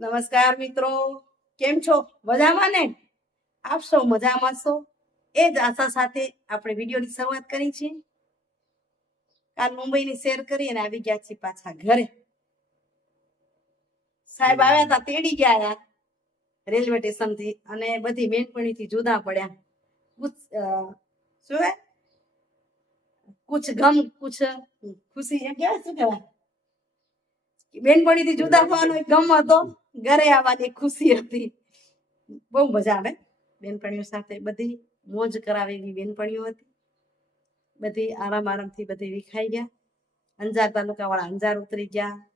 નમસ્કાર મિત્રો. કેમ છો? મજામાં ને? આપ સૌ મજામાં છો? એ જ આશા સાથે આપણે વિડીયોની શરૂઆત કરી છે. કાલ મુંબઈની શેર કરી અને આવી ગયા છીએ પાછા ઘરે. સાહેબ આવ્યા હતા, તેડી ગયા રેલવે સ્ટેશનથી અને બધી બેનપણીથી જુદા પડ્યા. કુછ શું હે? કુછ ગમ, કુછ ખુશી, એમ કહેવાય શું કહેવાય બેનપણીથી જુદા થવાનો ગમ હતો. ઘરે આવવાની ખુશી હતી. બહુ મજા આવે. બેનપણીઓ સાથે બધી મોજ કરાવે એવી બેનપણીઓ હતી. બધી આરામ આરામથી બધી વિખાઈ ગયા. અંજાર તાલુકા વાળા અંજાર ઉતરી ગયા.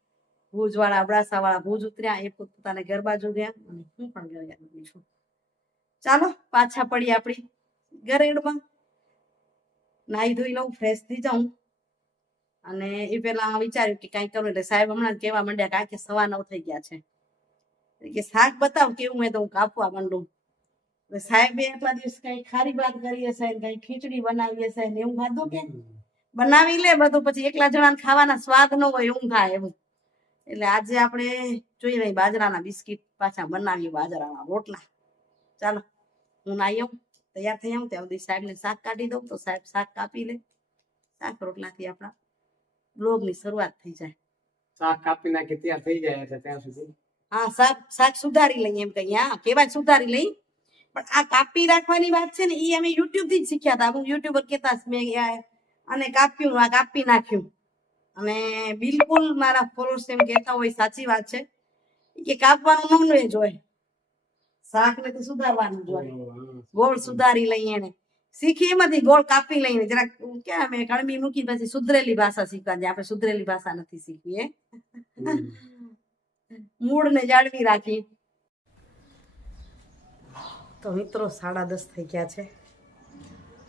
ભુજ વાળા અબડાસા વાળા ભુજ ઉતર્યા. એ પોતપોતાના ઘર બાજુ ગયા. અને હું પણ ગયા છું. ચાલો, પાછા પડી આપણી ગરેડમાં નાહી ધોઈ લઉં ફ્રેશ થઈ જાઉં. અને એ પેલા વિચાર્યું કે કાંઈ કરું. એટલે સાહેબ હમણાં કેવા માંડ્યા કે આખે સવા નવ થઈ ગયા છે. કે શાક બતાવ, કેવું મેં તો હું કાપવા માંડું. સાહેબે એટલા દિવસ કઈ ખારી ભાત કરી હશે કઈ ખીચડી બનાવી હશે ને એવું ખાધું કે? બનાવી લે બધું, પછી એકલા જણાને ખાવાના સ્વાદ ન હોય એવું થાય એવું એટલે આજે આપણે જોઈ રહી બાજરાના બિસ્કિટ પાછા બનાવીએ બાજરાના રોટલા. ચાલો, હું નાઈ આવું, તૈયાર થઈ આવું, ત્યાં સુધી સાહેબને શાક કાઢી દઉં, તો સાહેબ શાક કાપી લે. શાક રોટલાથી આપણા બ્લોગની શરૂઆત થઈ જાય. શાક કાપી નાખી, તૈયાર થઈ જાય ત્યાં સુધી. હા શાક શાક સુધારી લઈએ એમ કહીએ. હા કેવાય સુધારી લઈ. પણ આ કાપી રાખવાની વાત છે ને એ અમે યુટ્યુબથી જ શીખ્યા હતા. હું યુટ્યુબર કહેતા મેં અને કાપ્યું આ કાપી નાખ્યું. અને બિલકુલ મારા ફોલોઅર્સ એમ કહેતા હોય સાચી વાત છે. કે કાપવાનું નોનવેજ હોય. શાક ને તો સુધારવાનું જ હોય. ગોળ સુધારી લઈએ ને. શીખી એમાંથી ગોળ કાપી લઈને. જરાક ક્યાં અમે કણબી મૂકી પછી સુધરેલી ભાષા શીખવા દે. આપણે સુધરેલી ભાષા નથી શીખવી મૂળને જાળવી રાખી. તો મિત્રો સાડા દસ થઈ ગયા છે.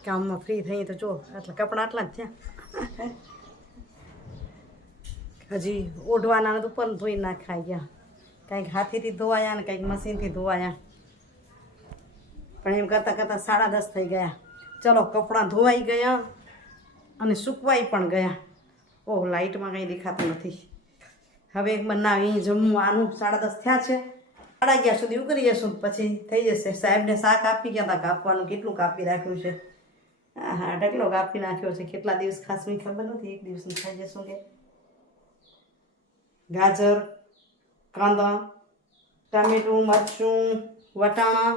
કામમાં ફ્રી થઈ તો જો, આટલા કપડાં આટલા જ થયા હજી ઓઢવાના તો ઉપર ધોઈ નાખાઈ ગયા. કંઈક હાથેથી ધોવાયા ને કંઈક મશીનથી ધોવાયા. પણ એમ કરતાં કરતાં સાડા દસ થઈ ગયા. ચલો, કપડાં ધોવાઈ ગયા અને સુકવાઈ પણ ગયા. ઓહ લાઇટમાં કંઈ દેખાતું નથી. હવે બનાવી જમવું આનું સાડા દસ થયા છે. સાડા અગિયાર સુધી ઉકરી જશું પછી થઈ જશે. સાહેબને શાક આપી ગયા હતા કાપવાનું કેટલું કાપી રાખ્યું છે? હા હા ઢગલો કાપી નાખ્યો છે? કેટલા દિવસ ખાસ મને ખબર નથી. એક દિવસનું ખાઈ જશું કે? ગાજર કાંદા ટામેટું મરચું વટાણા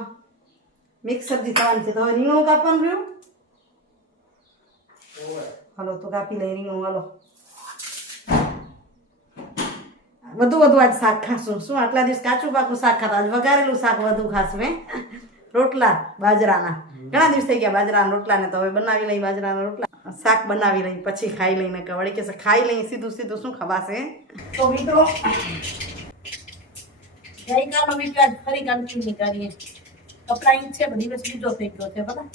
મિક્સ સબ્જી થવાની છે. તો હવે રીંગણું કાપવાનું રહ્યું? હાલો તો કાપી લઈ રીંગણું. હાલો. વધુ વધુ આજ શાક ખાશું. શું આટલા દિવસ કાચું પાકું શાક ખાતા? આજ વઘારેલું શાક વધુ ખાશું મેં રોટલા, બાજરાના. ઘણા દિવસ થઈ ગયા બાજરાના રોટલાને તો હવે બનાવી લઈ બાજરાના રોટલા. શાક બનાવી લઈ પછી ખાઈ લઈને કે વળી કે ખાઈ લઈ સીધું સીધું શું ખવાશે તો મિત્રો, ગઈકાલનો વીડિયો આજ ફરી કન્ટિન્યુ કરીએ કપડા છે બધી બસ બીજો થઈ ગયો છે બધા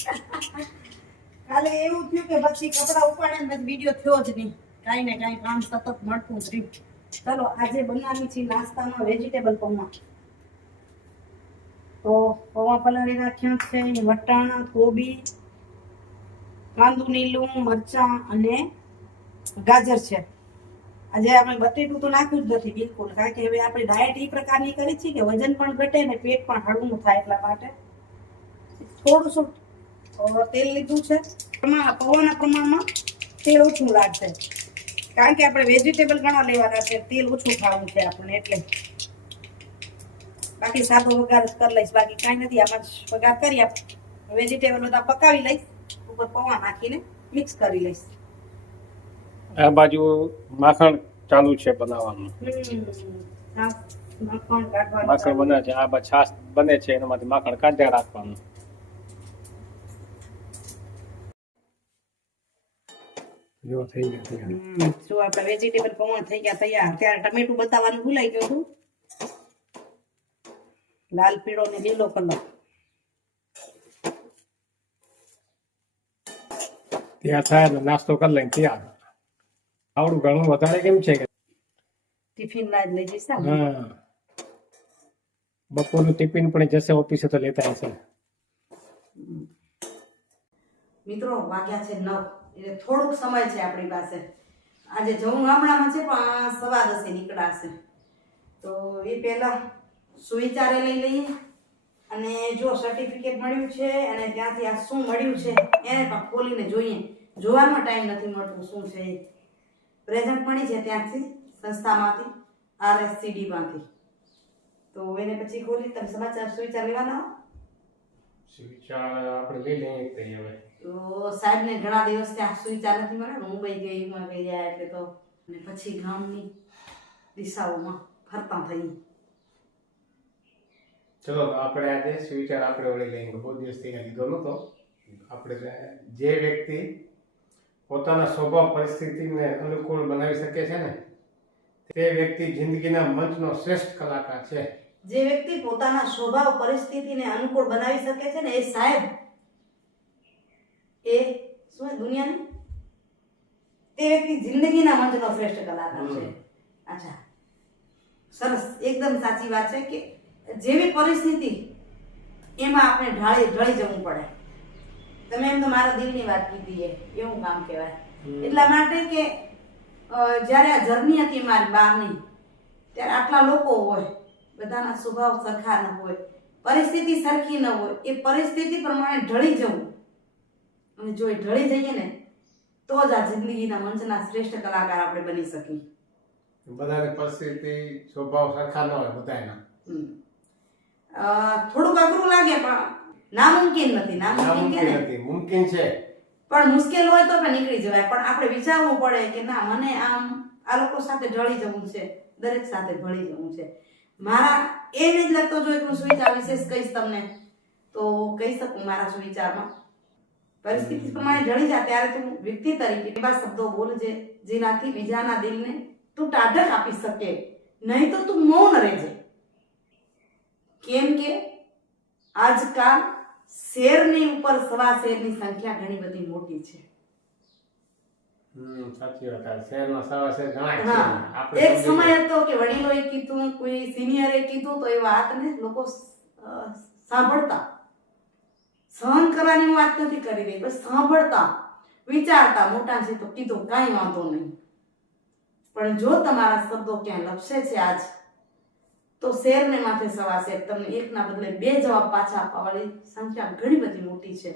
કાલે એવું થયું કે પછી કપડા ઉપાડે વીડિયો થયો જ નહીં. કાંઈ ને કાંઈ કામ સતત મળતું જ રહ્યું. ચલો, આજે બનાવી છે નાસ્તામાં વેજીટેબલ પૌવા. તો પૌવા પલાળી રાખ્યા છે વટાણા, કોબી, કાંદુ લીલું મરચાં અને ગાજર છે. આજે આપણે બટેટું તો નાખ્યું જ નથી બિલકુલ, કારણ કે હવે આપણે ડાયટ એ પ્રકારની કરી છે કે વજન પણ ઘટે ને પેટ પણ હળવું થાય એટલા માટે. થોડું શું? તેલ લીધું છે. પ્રમાણ પૌવાના પ્રમાણમાં તેલ ઓછું લાગશે. કારણ કે આપણે વેજીટેબલ ઘણા લેવાના છે તેલ ઓછું ખાવું છે આપણે એટલે. બાકી સાદો વઘાર કરી લઈશ બાકી કાંઈ નથી આમાં વઘાર કરી આપ વેજીટેબલ બધા પકાવી લઈશ ઉપર પૌવા નાખીને મિક્સ કરી લઈશ. આ બાજુ માખણ ચાલુ છે બનાવવાનું. માખણ કાઢવાનું માખણ બને છે આ બધા છાશ બને છે એનામાંથી માખણ કાઢ્યા રાખવાનું. જો થઈ ગયું તૈયાર. જો આપણે વેજીટેબલ પૌવા થઈ ગયા તૈયાર. ત્યારે ટમેટું બતાવવાનું ભૂલાઈ ગયું હતું લાલ પીળો ને લીલો કલર. ત્યાં થાય એટલે નાસ્તો કરી લઈને તૈયાર. આવડું ઘણું વધારે કેમ છે કે? ટિફિન જ લઈ જઈશ હા. બપોરનું ટિફિન પણ જશે ઓફિસે તો લેતા હશે. મિત્રો વાગ્યા છે નવ. એટલે થોડોક સમય છે આપણી પાસે. આજે જવું ગામડામાં છે, પણ આ સવા દસે નીકળાશે. તો એ પહેલાં સુવિચારે લઈ લઈએ. અને જો સર્ટિફિકેટ મળ્યું છે, અને ત્યાંથી આ શું મળ્યું છે, એને પણ ખોલીને જોઈએ. જોવાનો ટાઈમ નથી મળતો શું છે એ. પ્રેઝન્ટ મળી છે ત્યાંથી, સંસ્થામાંથી આર એસ સીડીમાંથી તો એને પછી ખોલી, તમે સમાચાર, સુવિચાર લેવાના આપણે લઈ લઈએ હવે તો સાહેબને ઘણા દિવસ ત્યાં સુવિચાર નથી મળે મુંબઈ ગઈ માં ગયા એટલે તો અને પછી ગામની દિશાઓમાં ફરતા થઈ ચલો આપણે આજે સુવિચાર આપણે વળી લઈએ બહુ દિવસથી લીધો નહોતો. આપણે જે વ્યક્તિ પોતાના સ્વભાવ પરિસ્થિતિને અનુકૂળ બનાવી શકે છે ને તે વ્યક્તિ જિંદગીના મંચનો શ્રેષ્ઠ કલાકાર છે. જે વ્યક્તિ પોતાના સ્વભાવ પરિસ્થિતિને અનુકૂળ બનાવી શકે છે ને એ સાહેબ એ શું દુનિયાની? તે વ્યક્તિ જિંદગીના મંચનો શ્રેષ્ઠ કલાકાર છે. અચ્છા. સરસ. એકદમ સાચી વાત છે કે જેવી પરિસ્થિતિ એમાં આપણે ઢાળી ઢળી જવું પડે. તમે એમ તો મારા દિલની વાત કીધી એવું કામ કહેવાય. એટલા માટે કે જ્યારે આ જર્ની હતી મારી બહારની ત્યારે આટલા લોકો હોય બધાના સ્વભાવ સરખા ન હોય પરિસ્થિતિ સરખી ન હોય એ પરિસ્થિતિ પ્રમાણે ઢળી જવું. અને જો એ ઢળી જઈએ ને તો જ આ જિંદગીના મંચના શ્રેષ્ઠ કલાકાર આપણે બની શકીએ. બધાની પરિસ્થિતિ સ્વભાવ સરખા ન હોય બધાના થોડુંક અઘરું લાગે પણ નામુમકિન નથી નામુમકિન નથી મુમકિન છે. પણ મુશ્કેલ હોય તો પણ નીકળી જવાય પણ આપણે વિચારવું પડે કે ના મને આમ આ લોકો સાથે ઢળી જવું છે દરેક સાથે ભળી જવું છે. મારા એને જ લગતો જો એક હું સુવિચાર વિશેષ કહીશ તમને તો કહી શકું મારા સુવિચારમાં પરિસ્થિતિ પ્રમાણે ઢળી જા ત્યારે તું વ્યક્તિ તરીકે એવા શબ્દો બોલજે જેનાથી બીજાના દિલને તું ટાઢક આપી શકે. નહીં તો તું મૌન રહેજે. કેમ કે આજકાલ શેરની ઉપર સવા શેરની સંખ્યા ઘણી બધી મોટી છે. એક સમય હતો કે વડીલોએ કીધું કોઈ સિનિયરે કીધું તો એ વાતને લોકો સાંભળતા. સહન કરવાની હું વાત નથી કરી રહી બસ સાંભળતા વિચારતા મોટા છે તો કીધું કાંઈ વાંધો નહીં. પણ જો તમારા શબ્દો ક્યાં લપસે છે આજ તો શેરને માથે સવા શેર. તમને એકના બદલે બે જવાબ પાછા આપવાવાળી સંખ્યા ઘણી બધી મોટી છે.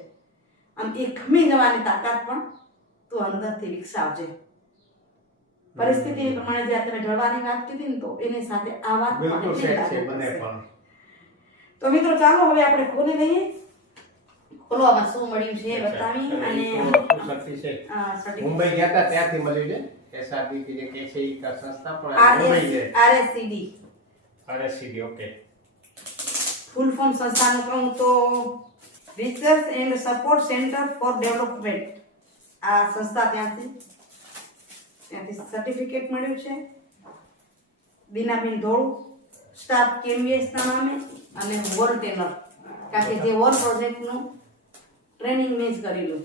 અને એ ખમી જવાની તાકાત પણ તું અંદરથી વિકસાવજે. પરિસ્થિતિ પ્રમાણે જે તમે ઢળવાની વાત કીધી ને તો એની સાથે આ વાત તો મિત્રો ચાલો હવે આપણે ખોલી લઈએ. ખોલવામાં શું મળ્યું છે એ બતાવી અને મુંબઈ ગયા હતા ત્યાંથી મળ્યું છે? એસઆરબી કે જે કે છે ઈ સંસ્થા પણ મુંબઈ છે. આરએસસીડી આરએસસીડી ઓકે ફૂલ ફોર્મ સંસ્થાનું કહું તો research and support centre for development આ સંસ્થા ત્યાંથી ત્યાંથી સર્ટિફિકેટ મળ્યું છે. બીનાબેન ધોળુ સ્ટાફ કેમવીએસના નામે? અને વોર ટેલર કારણ કે જે વોર પ્રોજેક્ટનું ટ્રેનિંગ મેં જ કરેલું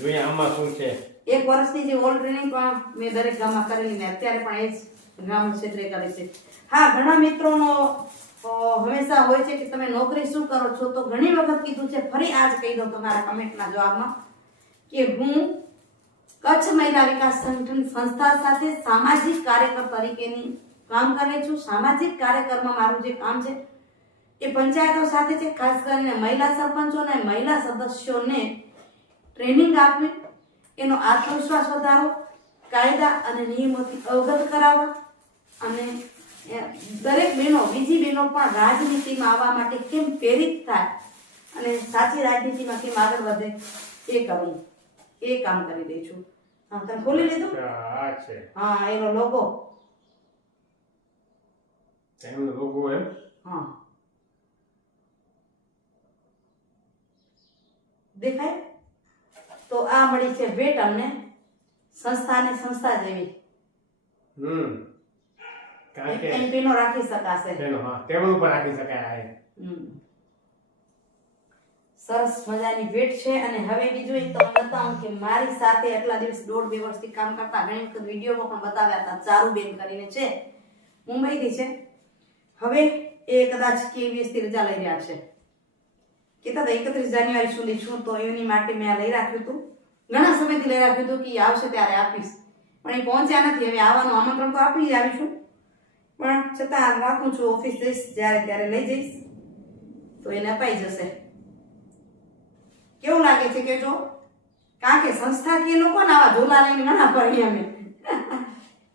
જોઈએ આમાં શું છે. એક વર્ષની જે ઓલ ટ્રેનિંગ મેં દરેક ગામમાં કરેલી ને અત્યારે પણ એ જ ગ્રામ ક્ષેત્રે કરે છે. હા ઘણા મિત્રોનો હંમેશા હોય છે કે તમે નોકરી શું કરો છો તો ઘણી વખત કીધું છે ફરી આજ કહી દઉં તમારા કમેન્ટના જવાબમાં કે હું કચ્છ મહિલા વિકાસ સંગઠન સંસ્થા સાથે સામાજિક કાર્યકર તરીકેની કામ કરે છું. સામાજિક કાર્યકરમાં મારું જે કામ છે એ પંચાયતો સાથે છે ખાસ કરીને મહિલા સરપંચો અને મહિલા સદસ્યોને ટ્રેનિંગ આપવી એનો આત્મવિશ્વાસ વધારો કાયદા અને નિયમોથી અવગત કરાવવા અને દરેક બહેનો બીજી બહેનો પણ રાજનીતિમાં આવવા માટે કેમ પ્રેરિત થાય અને સાચી રાજનીતિમાં કેમ આગળ વધે એ કરવું એ કામ કરી દઈ છું. હા તમે ખોલી લીધું? હા એનો લોગો એનો લોગો એમ? હા. દેખાય? તો આ મળી છે ભેટ અમને સંસ્થાને સંસ્થા જેવી. હમ. કારણ કે નો રાખી શકાશે. હા ટેબલ ઉપર રાખી શકાય આ સરસ મજાની ભેટ છે અને હવે બીજું એક તમને બતાવું કે મારી સાથે એટલા દિવસ દોઢ બે વર્ષથી કામ કરતા ઘણી વખત વિડીયોમાં પણ બતાવ્યા હતા ચારુબેન કરીને છે. મુંબઈથી છે. હવે એ કદાચ KVS થી રજા લઈ રહ્યા છે. કહેતા હતા, એકત્રીસ જાન્યુઆરી સુધી છું તો એની માટે મેં આ લઈ રાખ્યું હતું. ઘણા સમયથી લઈ રાખ્યું હતું કે આવશે ત્યારે આપીશ. પણ એ પહોંચ્યા નથી, હવે આવવાનું આમંત્રણ તો આપી જ આવીશું પણ છતાં રાખું છું, ઓફિસ જઈશ, જ્યારે ત્યારે લઈ જઈશ. તો એને અપાઈ જશે. કેવું લાગે છે કે જો કારણ કે સંસ્થાકીય લોકો ને આવા ઝોલા લઈને ઘણા પડીએ અમે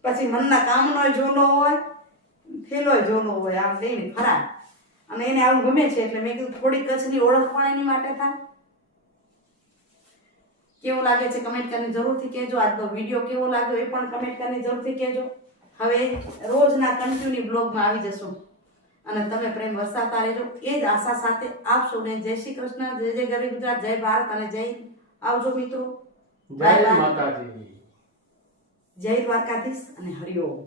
પછી મનના કામનો ઝોલો હોય, થેલો ઝોલો હોય, આમ લઈને ફરાર અને એને આવું ગમે છે એટલે મેં કીધું થોડી કચ્છની ઓળખ પણ એની માટે થાય. કેવું લાગે છે કમેન્ટ કરીને જરૂરથી કહેજો. આજનો વીડિયો કેવો લાગ્યો એ પણ કમેન્ટ કરીને જરૂરથી કહેજો. હવે રોજના કન્ટિન્યુ બ્લોગમાં આવી જશું. અને તમે પ્રેમ વરસાતા રહેજો. એ જ આશા સાથે આપ સૌને જય શ્રી કૃષ્ણ જય જય ગરીબ ગુજરાત જય ભારત અને જય આવજો મિત્રો. જય માતાજી. જય દ્વારકાધીશ અને હરિઓમ